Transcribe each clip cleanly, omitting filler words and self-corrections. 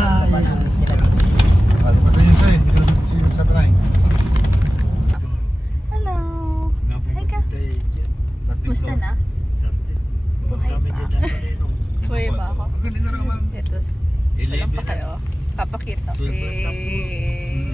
Ano pa tayo sa'yo? Hindi sa Bray. Hello. Hi ka. Musta na? Buhay pa. Buhay ba ako? Hindi na naman. Ito. Walang pa kayo. Papakita.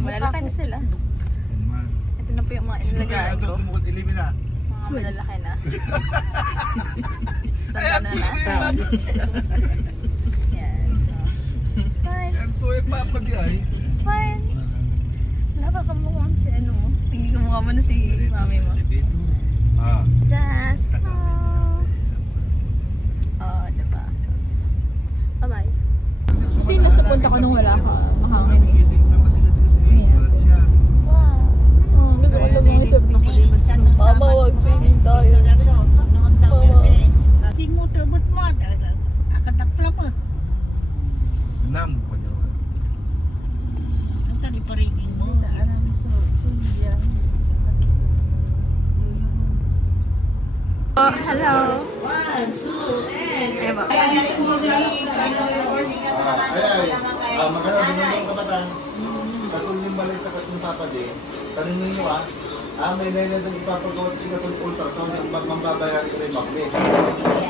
Malalaki na sila. Ito na po yung mga inalagaan ko. Tumukot ilibin na. Mga malalaki na. Tanda na natin. Yan. Fine. Yan to eh, papadi ay. It's fine. Nakakamukhang si ano. Hindi ko mukha mo na si mami mo. Just oh, diba? Bye-bye. Kasi nasa punta ko nung wala ka. Mahangin eh. Wow. Oh, gusto ko lumang sa beach. Mama, wag swimming tayo. Hindi mo tubot mo, akadapla mo. Nam, kanya naman. Ang tali parigin mo. Oh, hello. Ayan ba? Maganda din yung kabataan. Katulad yung balay sa katong papadi. Tanungin nyo may nila doon ipapagawa si katong ultrasound yung mambabayari ko rin makli.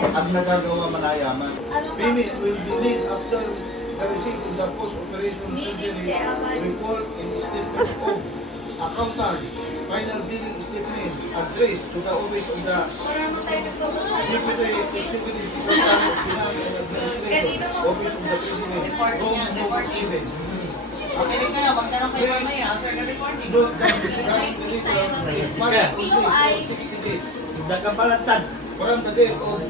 Ang nagagawa manayaman. Payment will be made after the receipt of the post-operation surgery report and statement of accountants. Final billing statement addressed to the office of the Secretary Executive Secretary of Finance and Administrator, Office of the President, Home Even. Okay ka, magtanong kayo mamaya after the recording. Note that the ground deliver is valid only for 60 days from the date of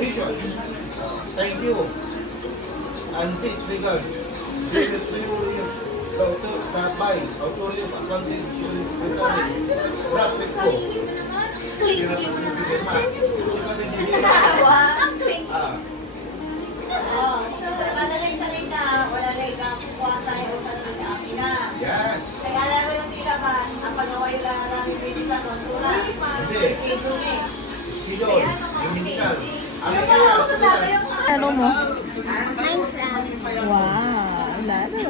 issue. Thank you. And this regard, the privilege by authority of accounting secretary, traffic po. Ang clean. Sa madaling salita, wala lang kukuha tayo sa akin na. Yes. Kaya lang yung nilaban, ang pag-away lang namin pinita ng sura. Hindi. Schedule eh. Skidol, yung medical. Ang Ano mo? Minecraft. Wow, lalo.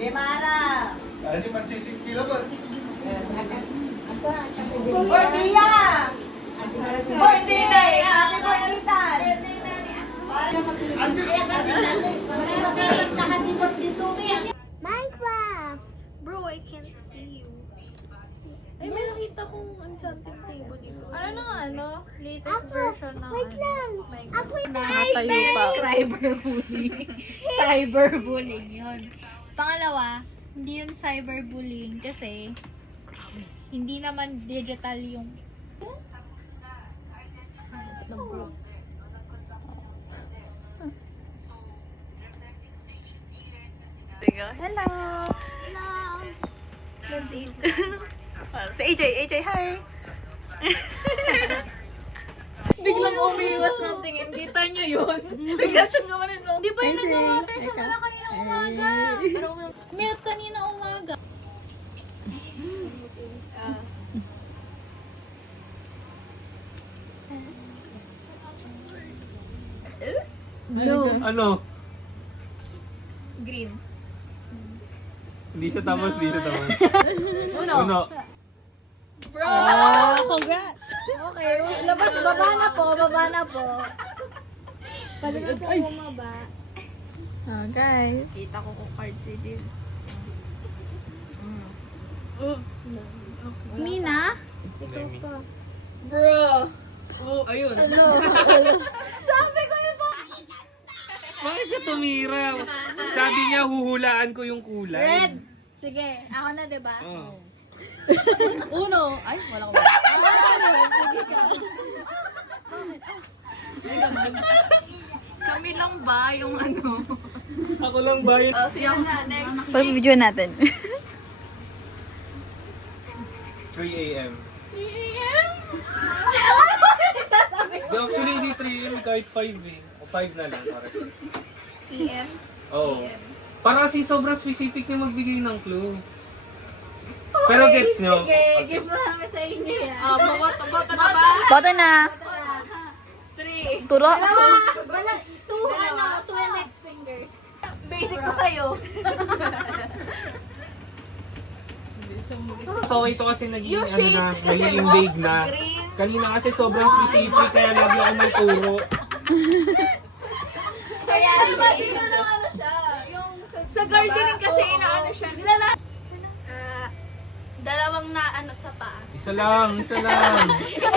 Limara. Hindi man sisikti naman. Bordilla! Bordilla! Happy Borditan! Nakatibot dito, Minecraft! Bro, I can't see you. Ay, may nakita kong enchanted table dito. Ano na nga, ano? Latest version ng nakatayo pa. Cyberbullying. Cyberbullying yun. Pangalawa, hindi yun cyberbullying kasi hindi naman digital yung hello. Hello. Si AJ, hi. Biglang umiiwas ng tingin. Kita nyo yun? Bigla siyang gamanin, no? Di ba yung nag-water sa mala kanina umaga? Pero milk kanina umaga. Blue. Ano? Green. Hindi siya tama. Uno. Uno. Bro! Congrats! Okay, labas, baba na po. Pwede na po bumaba. Oh, guys. Kita ko kung card si Jill. Mina? Ikaw pa. Bro! Oh, ayun. Ano? Sabi ko yung Bakit ka tumira? Sabi niya huhulaan ko yung kulay. red! Sige, ako na, diba? Oh. Uno! Ay, wala ko ba? Sige ka. Kami lang ba yung ano? Ako lang bayad. Oh, siya na, next. Pag-video natin. 3 a.m. Di, actually, hindi 3 a.m. Kahit 5 eh. O 5 na lang. Para. PM? Oo. Para kasi sobrang specific niya magbigay ng clue. Pero gets nyo. Give mo namin sa inyo yan. Oh, boto na ba? Boto na. 3. Turo. Wala, two index fingers. Basic ko sa'yo. So ito kasi naging, Yung ano shade na, kasi naging boss, vague na. green. Kanina kasi sobrang specific kaya lagi ako may turo. Kaya shade. Ano siya? Yung sa gardening kasi inaano siya. Dalawang na ano sa paa. Isa lang, isa lang. Isang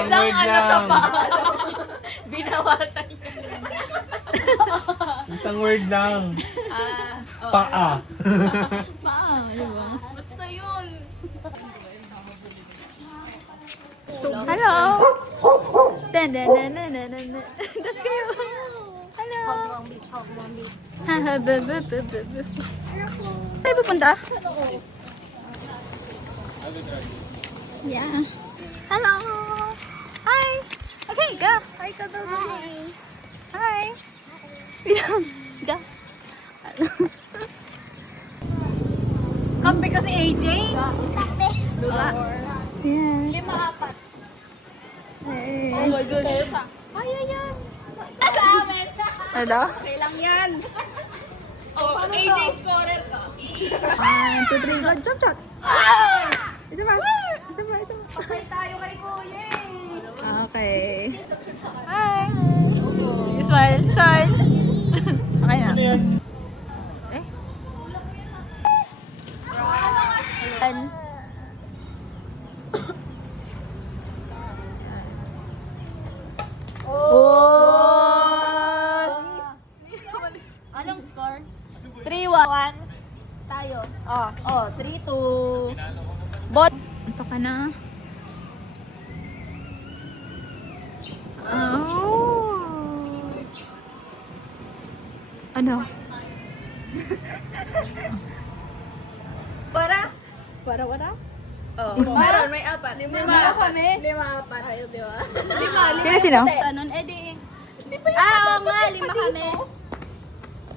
Isang word ano sa lang. paa. Binawasan niya. Isang word lang. Oh. Paa. Basta yun. Hello. Dan dan dan dan dan dan. Das kayo. Hello. Haha, Saan pupunta? Yeah. Hello. Hi. Okay, go. Hi ka daw. Hi. Go. Kampi kasi AJ. Dula. Yeah. 5-4. Hey. Oh my gosh. Kaya yan. Sa amin. Ano? Okay lang yan. Oh, AJ scorer ka. 1, 2, 3, go. Jump, jump. Ito ba? Ito ba? Ito ba? Okay tayo kay Kuya. Okay. Hi. Smile. Smile. Okay na. Eh? Oh! Anong score? 3-1. Tayo. Oh, 3-2. Bot. Ito ka na. Oh. Ano? Para? Wala? Oh, meron, may 4. 5. kami. 5-4. Ayaw, di ba? 5. Sino? Ganun, edi. Oo nga, 5 kami.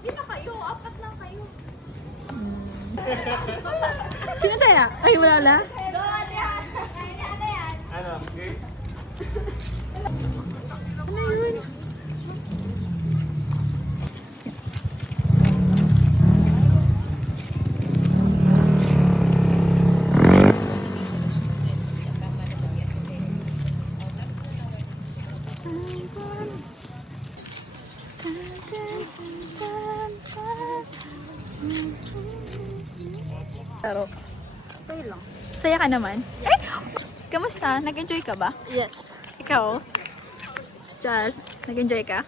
5 kayo, 4 lang kayo. Sino tayo? Ay, wala. Go, ate. Ano yan? Ano? Ano yun? Taro. Saya ka naman. Eh! Kamusta? Nag-enjoy ka ba? Yes. Ikaw? Jazz, nag-enjoy ka?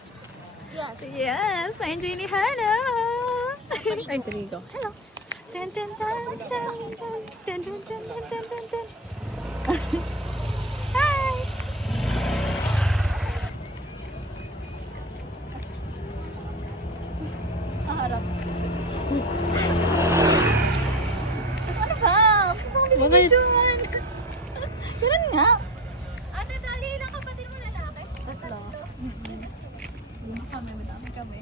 Yes. Yes, na-enjoy ni Hana. Ay, Trigo. Hello. Tan, tan, tan, tan, tan, tan, tan, tan, tan, tan, tan. Hi. Harap. Ano ba? Bakit? Ganun nga. Ate, dali lang kapatid mo lalaki. Tatlo. Lima kami, madami kami.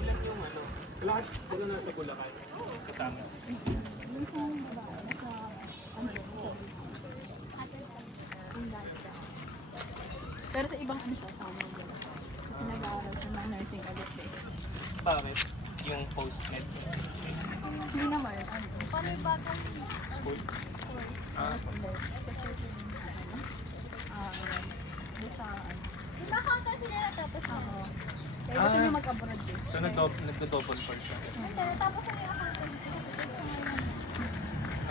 Ilan yung ano? Lahat sila nasa Bulacan. Kasama. Pero sa ibang ano siya, tama mo. Kasi nag-aaral sa mga nursing ulit eh. Bakit? Yung post-med. Hindi naman. Ano? Paano yung bagong School? Ah, bakit sila natapos ako? Kaya gusto niya mag-abroad eh. so nagdo-double for siya. Hindi, natapos ko yung accountancy.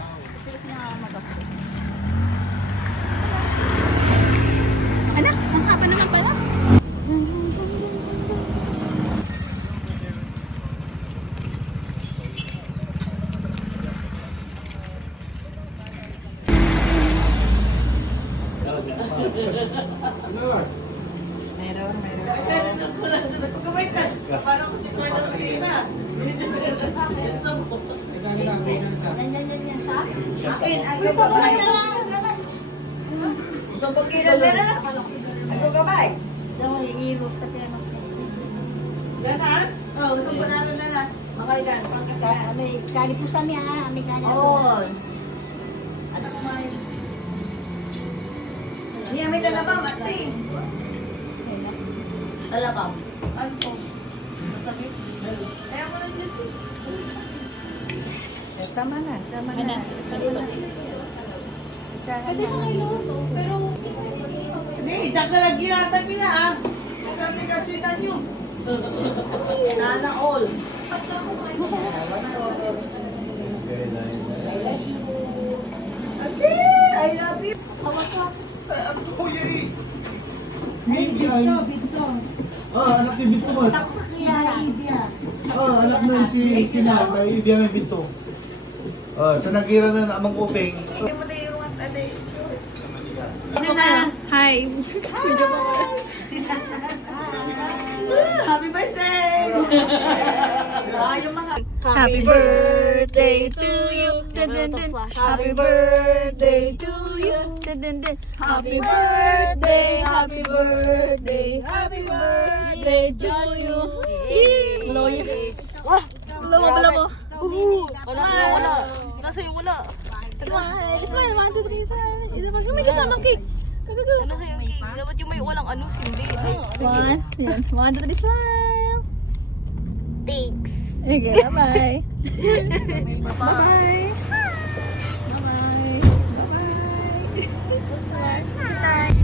Kasi gusto niya mag-abroad. Anak, ang haba naman pala. Akin, ako gabay. Isang pagkila lanas. Ako gabay. Lanas? Oo, isang banana lanas. Makailan, pangkasinan. May kalipusan niya, may kalipusan. Oo. At ako kumain. Niya may dalabang, Matsi. Dalabang. Ano po? Masakit? Kaya mo lang dito. Tama na. Pwede siya kayo to, pero... Hindi, dakalag ginatag nila ah. Sabi ka, sweetan nyo. Sana all. Pagka kumain. Ate, I love you. Oh, Yeri! Mingi ay... anak ni Binto mo. Anak na si Tina, may ibiyang may Binto. Sa nagira na amang upeng. Hindi mo na yung ate. Hi. Happy birthday! Yung mga... Happy birthday to you. Dun, dun, dun. Happy birthday to you. Dun, dun, dun. Happy birthday, happy birthday, happy birthday to you. Wala ko yun. Wala mo. Wala. Nasa yung wala. Smile, smile. 1, 2, 3, smile. Ito pag may kasamang cake. Kagago. Ano kayo cake? Dapat yung may walang ano, sindi. 1, 2, 3, smile. Thanks. Okay, bye-bye. Bye-bye. Bye-bye. Bye-bye. Bye-bye. Good night.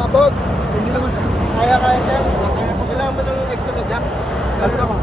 Mabot! Hindi naman siya. Kaya siya. Kaya po kailangan mo ng extra na jack. Kasi ako.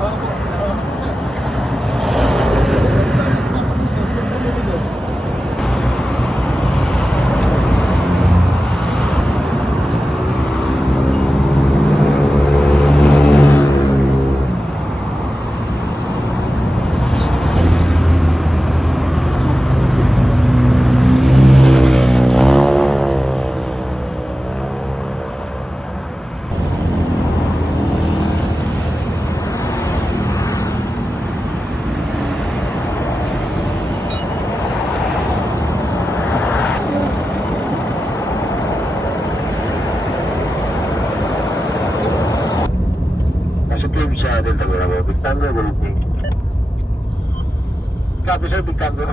Delta Bravo, Victango, Copy sir, Victango.